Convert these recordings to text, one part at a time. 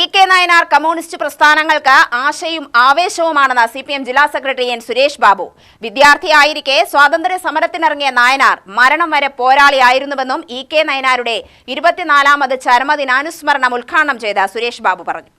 ഇ.കെ. Nayanar communist പ്രസ്ഥാനങ്ങൾക്ക് ആശയും ആവേശവുമാണെന്ന് CPM ജില്ലാ secretary N Suresh Babu. വിദ്യാർത്ഥിയായിരിക്കെ സ്വാതന്ത്ര്യ സമരത്തിനിറങ്ങിയ നായനാർ മരണം വരെ പോരാളിയായിരുന്നുവെന്നും ഇ.കെ. നായനാരുടെ 24ാമത് ചരമദിനാനുസ്മരണം ഉദ്ഘാടനം ചെയ്ത സുരേഷ് ബാബു പറഞ്ഞു.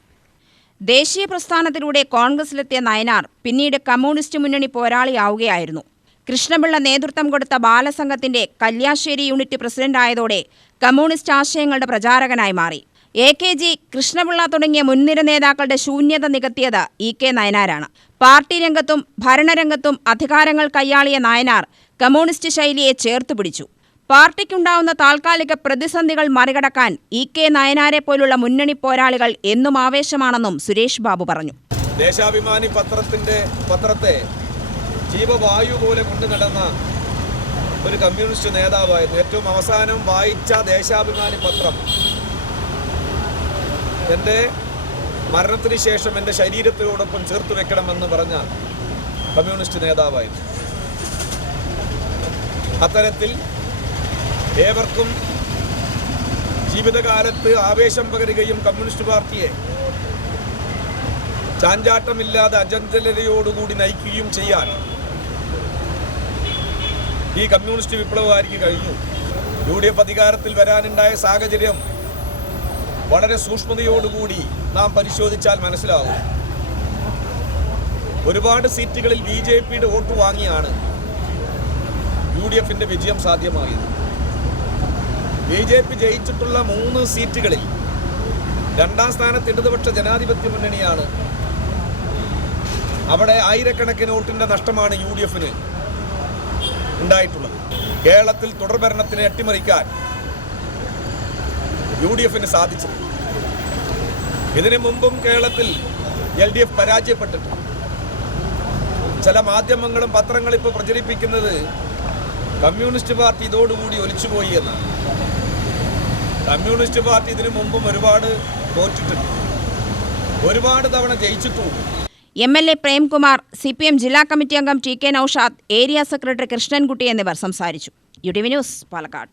ദേശീയ പ്രസ്ഥാനത്തിലൂടെ കോൺഗ്രസിലെത്തിയ നായനാർ പിന്നീട് കമ്മ്യൂണിസ്റ്റ് മുന്നണി പോരാളിയാവുകയായിരുന്നു. കൃഷ്ണപിള്ള നേതൃത്വം കൊടുത്ത ബാലസംഘത്തിന്റെ കല്യാശ്ശേരി യൂണിറ്റ് പ്രസിഡന്റായതോടെ കമ്മ്യൂണിസ്റ്റ് ആശയങ്ങളുടെ പ്രചാരകനായി മാറി. AKG, കൃഷ്ണപിള്ള തുടങ്ങിയ മുൻനിര നേതാക്കളുടെ ശൂന്യത നികത്തിയത് ഇ.കെ. നായനാരാണ്. പാർട്ടി രംഗത്തും ഭരണരംഗത്തും അധികാരങ്ങൾ കൈയാളിയ നായനാർ കമ്മ്യൂണിസ്റ്റ് ശൈലിയെ ചേർത്തുപിടിച്ചു. പാർട്ടിക്കുണ്ടാവുന്ന താൽക്കാലിക പ്രതിസന്ധികൾ മറികടക്കാൻ ഇ.കെ. നായനാരെ പോലുള്ള മുന്നണി പോരാളികൾ എന്നും ആവേശമാണെന്നും സുരേഷ് ബാബു പറഞ്ഞു. ദേശാഭിമാനി പത്രത്തെ ജീവവായു പോലെ കൊണ്ടു നടന്ന ഒരു കമ്മ്യൂണിസ്റ്റ് നേതാവായിരുന്നു. ഏറ്റവും അവസാനം വായിച്ച ദേശാഭിമാനി പത്രം എൻ്റെ മരണത്തിന് ശേഷം എൻ്റെ ശരീരത്തിനോടൊപ്പം ചേർത്ത് വെക്കണമെന്ന് പറഞ്ഞ കമ്മ്യൂണിസ്റ്റ് നേതാവായിരുന്നു. അത്തരത്തിൽ ഏവർക്കും ജീവിതകാലത്ത് ആവേശം പകരുകയും കമ്മ്യൂണിസ്റ്റ് പാർട്ടിയെ ചാഞ്ചാട്ടമില്ലാതെ അചഞ്ചലതയോടുകൂടി നയിക്കുകയും ചെയ്യാൻ ഈ കമ്മ്യൂണിസ്റ്റ് വിപ്ലവകാരിക്ക് കഴിഞ്ഞു. UDF അധികാരത്തിൽ വരാനുണ്ടായ സാഹചര്യം വളരെ സൂക്ഷ്മതയോടുകൂടി നാം പരിശോധിച്ചാൽ മനസ്സിലാവും. ഒരുപാട് സീറ്റുകളിൽ BJPയുടെ വോട്ട് വാങ്ങിയാണ് UDFന്റെ വിജയം സാധ്യമായത്. BJP ജയിച്ചിട്ടുള്ള 3 സീറ്റുകളിൽ 2ാം സ്ഥാനത്ത് ഇടതുപക്ഷ ജനാധിപത്യ മുന്നണിയാണ്. അവിടെ ആയിരക്കണക്കിന് വോട്ടിൻ്റെ നഷ്ടമാണ് UDFന് ഉണ്ടായിട്ടുള്ളത്. കേരളത്തിൽ തുടർഭരണത്തിനെ അട്ടിമറിക്കാൻ UDFന് സാധിച്ചു. ഇതിനു മുമ്പും കേരളത്തിൽ LDF പരാജയപ്പെട്ടിട്ടുണ്ട്. ചില മാധ്യമങ്ങളും പത്രങ്ങളും ഇപ്പോൾ പ്രചരിപ്പിക്കുന്നത് കമ്മ്യൂണിസ്റ്റ് പാർട്ടി ഇതോടുകൂടി ഒലിച്ചുപോയി എന്നാണ്. കമ്മ്യൂണിസ്റ്റ് പാർട്ടി ഇതിനു മുമ്പും ഒരുപാട് തോറ്റിട്ടുണ്ട്, ഒരുപാട് തവണ ജയിച്ചിട്ടുണ്ട്. MLA പ്രേംകുമാർ, CPM ജില്ലാ കമ്മിറ്റി അംഗം TK Noushad, area secretary Krishnankutty എന്നിവർ സംസാരിച്ചു. UTV news, Palakkad.